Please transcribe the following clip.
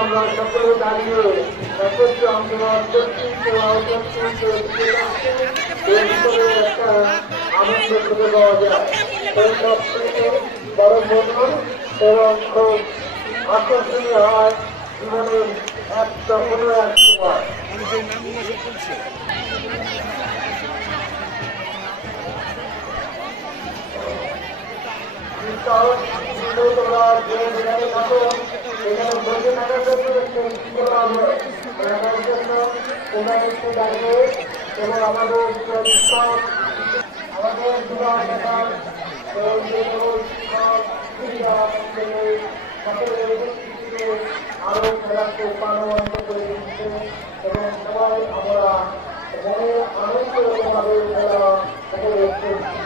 আমরা সকলে দাঁড়িয়ে একত্রে অংশগ্রহণ করছি একটা আনন্দ খুঁজে পাওয়া যায় সেই সব থেকে বড় মধুর এবং খুব আকর্ষণীয় হয় জীবনের একটা কোনো এক সময়। তোমরা যে যেখানে থাকো সেখানে বসে থাকার জন্য তোমরা একটু দাঁড়িয়ে এবং আমাদের আমাদের আরো খেলাকে প্রাণবন্ত করে দিচ্ছে এবং সবাই আমরা মনে আনন্দভাবে খেলা উপভোগ করছি।